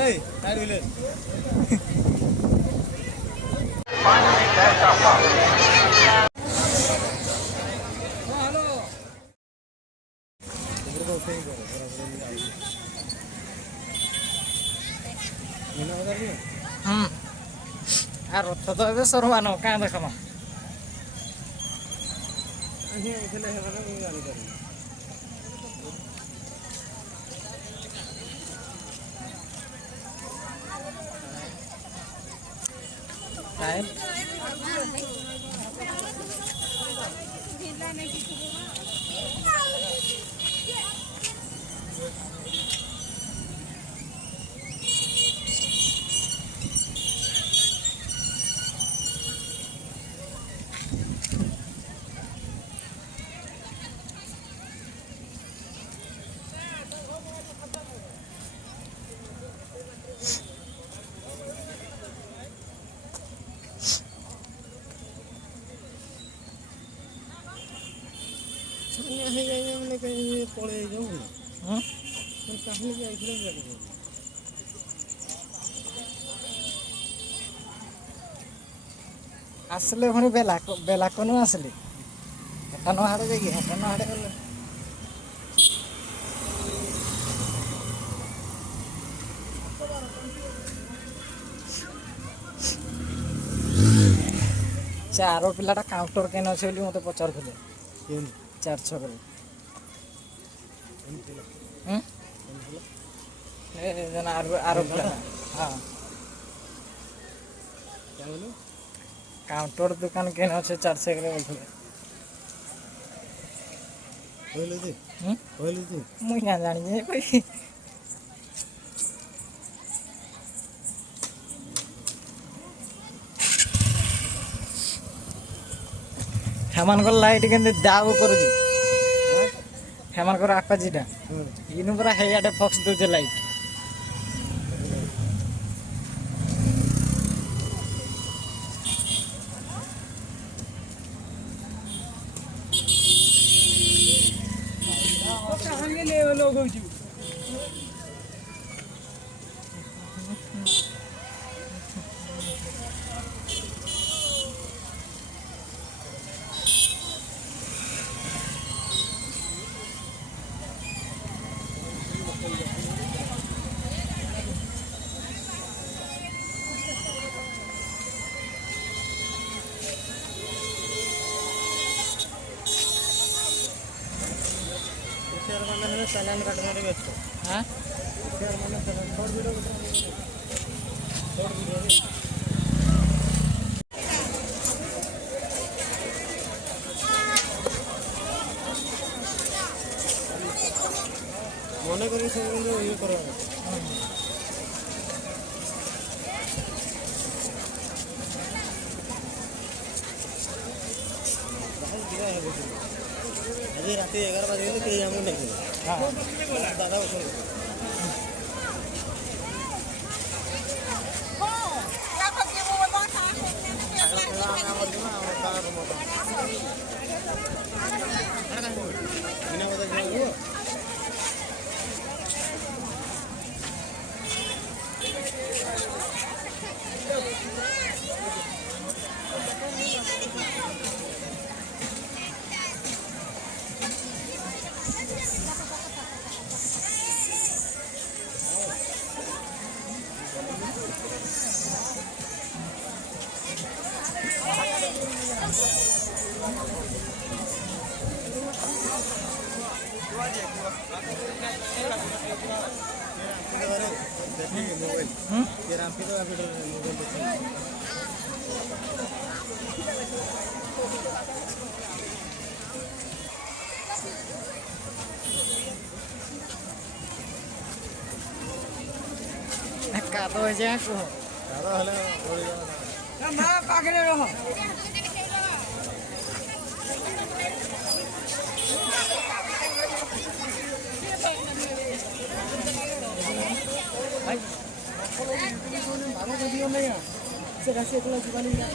এই সাইড হইলে আর রথ তো ଏବେ ସରବାନ କାଁ ଦେଖମ टाइम ପଳେଇ ଯାଉ କାହିଁକି ଯାଇଥିଲେ আসলে ওখানে বেলা কোনো আসলে হেটানো হাড়ে যাই হেটানো হাড়ে গেলে ସେ ଆର ପିଲାଟା କାଉଣ୍ଟର କେନ ଅଛି ବୋଲି ମୋତେ ପଚାରୁଥିଲେ 400 କରି ଆର ପିଲା ହଁ काउंटर दुकान के न से 400 करे बोलथले କହିଲୁ ତୁ मुई ना जानी जे कोई हेमान को लाइट केंदे दाव करूजी हेमान को आपाजीटा इनु पूरा हेयाटे फक्स दोजे लाइट चालान काटने व्यस्त हाँ शॉर्ट वीडियो মনে করি সব ইয়ে করা आज रात 11 बजे कहीं हम नहीं दादा कादो है जे को दादा हले ना पागले रहो भाई भागो वीडियो में है से राशि को जुगाली ना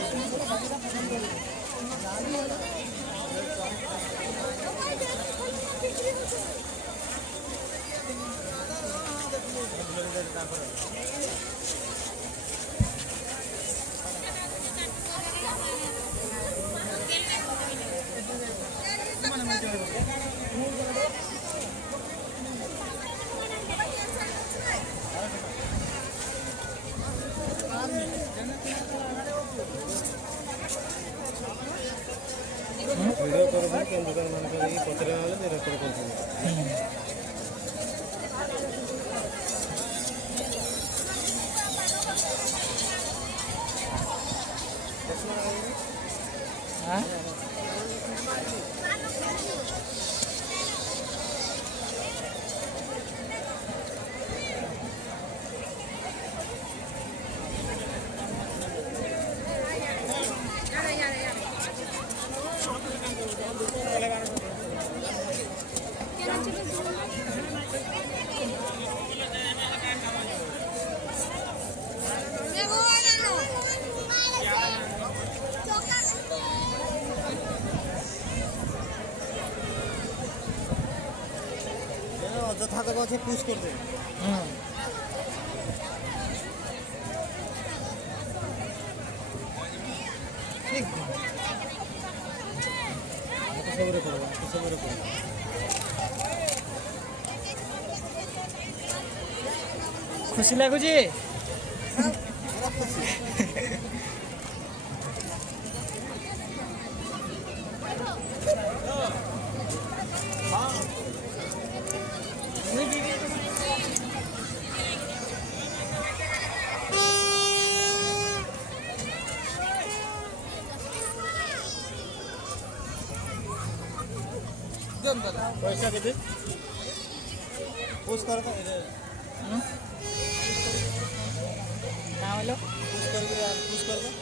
ଭିଡ଼ିଓ କରୁଛନ୍ତି କେଉଁ ଦୋକାନ ମାନଙ୍କରେ ପଚାରିବା ବେଳେ ସେ ରେକର୍ଡ କରୁଛନ୍ତି। ଅଯଥା ତାକୁ ଅଛି ପୁsh କରିଦେବେ। ସବୁରେ ପଡ଼ିବ ସବୁରେ ପଡ଼ିବ। ଖୁସି ଲାଗୁଛି। पैसा केते पुश कर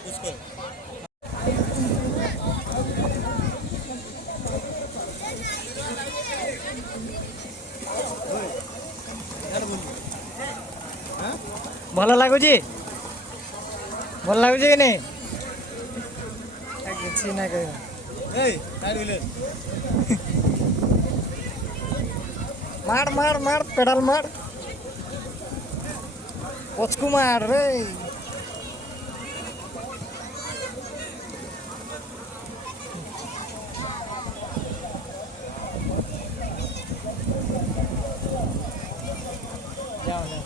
पुश कर ଭଲ ଲାଗୁଛି ଭଲ ଲାଗୁଛି କି ନାଇଁ କିଛି ନା କହିବା ଏଇ ସାଇଡ हिले मार मार मार पेडल मार पचकू मार रे जाओ जाओ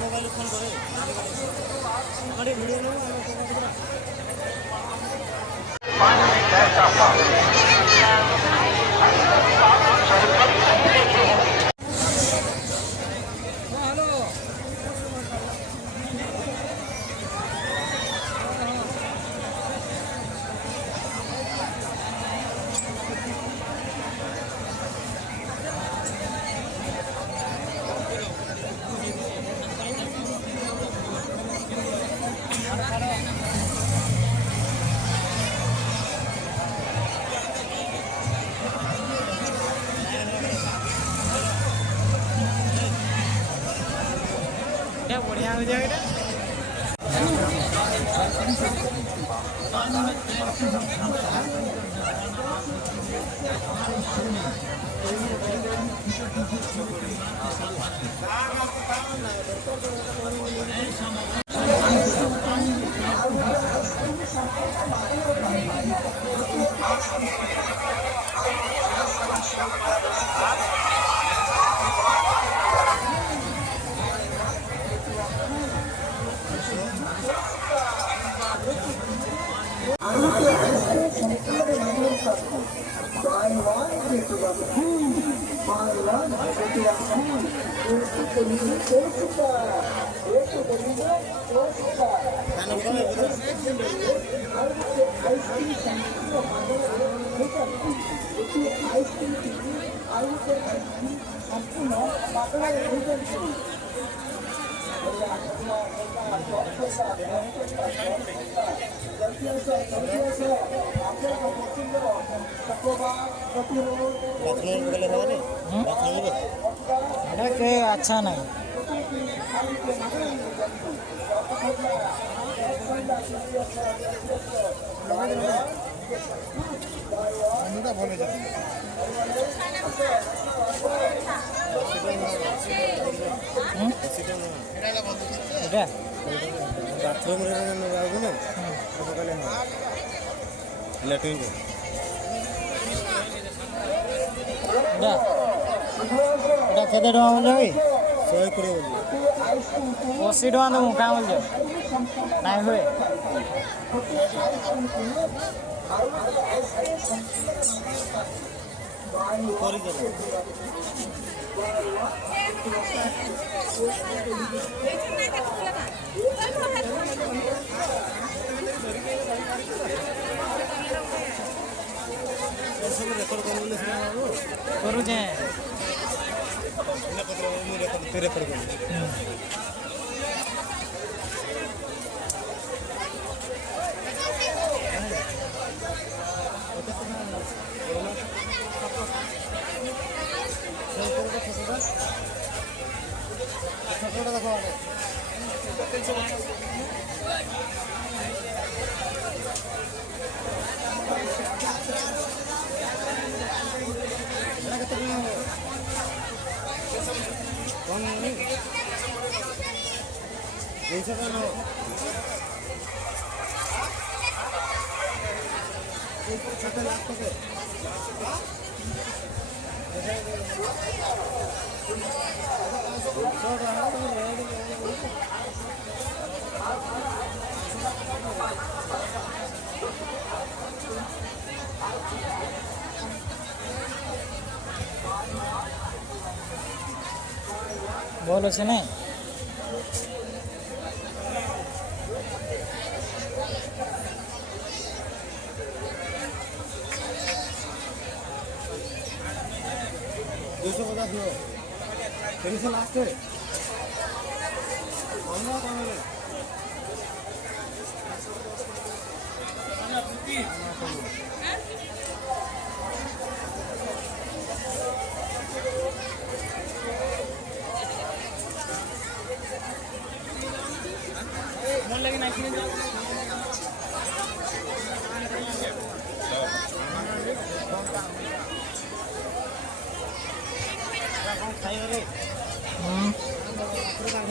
मोबाइल फोन करे वीडियो बढ़िया हो जाएगा এটা কে আচ্ছা নাই এটা ବାଥରୁମ୍ରେ ଯାଉଛୁ ନା ଲାଟ୍ରିନ୍ এটা এটা କେତେ ଟଙ୍କା ବୋଲ ଭାଇ 120 ବୋଲି 80 ଟଙ୍କା ଦେବୁ କାଁ ବୋଲଛ ନାଇଁ ହୁଏ କରିଦେବ ସବୁ ରେକର୍ଡ କରିଲେ ସିନା ବାବୁ କରୁଛେ ମୁଁ ରେକର୍ଡ କରିବି বল আছে না लास्ट मन लगे ना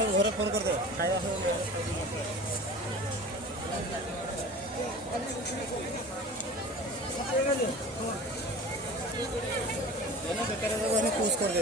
घर फोन कर दे खाଇବା बेकार पोस्ट कर दे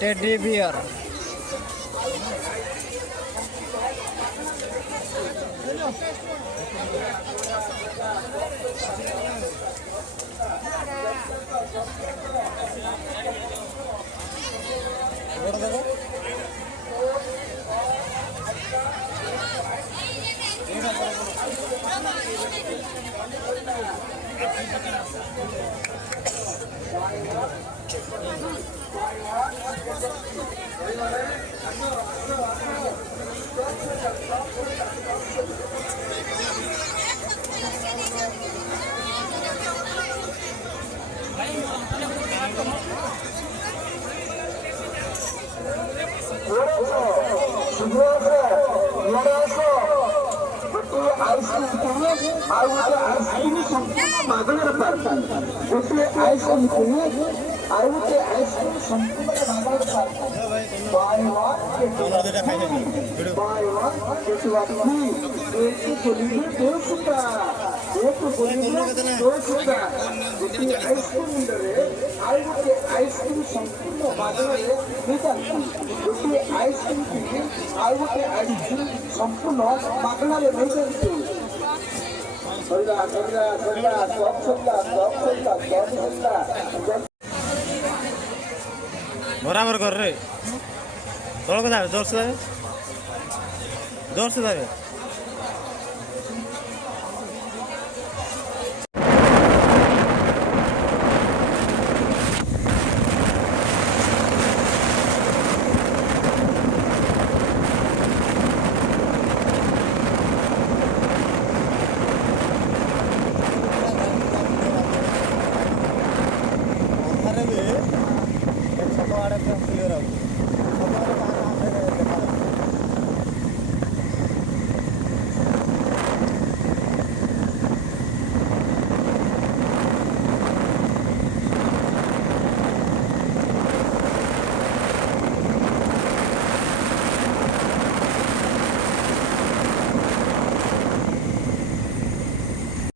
टेडी बियर मागणार আর হচ্ছে আইসক্রিম সম্পূর্ণ বাংলার party buy one buy one যেটু আপনি একটু বলিবে 200 টাকা একটু বলিবে 200 টাকা যেটি আইসক্রিম মিলরে আর হচ্ছে আইসক্রিম সম্পূর্ণ বাংলারে মিটাচ্ছি যেটি আইসক্রিম থেকে আর হচ্ছে আইসক্রিম সম্পূর্ণ বাংলারে মিটাচ্ছি সরিদা সরিদা সরিদা সব সরিদা সব সরিদা সব সরিদা बराबर कर रे तोड़ को जावे जोर से जावे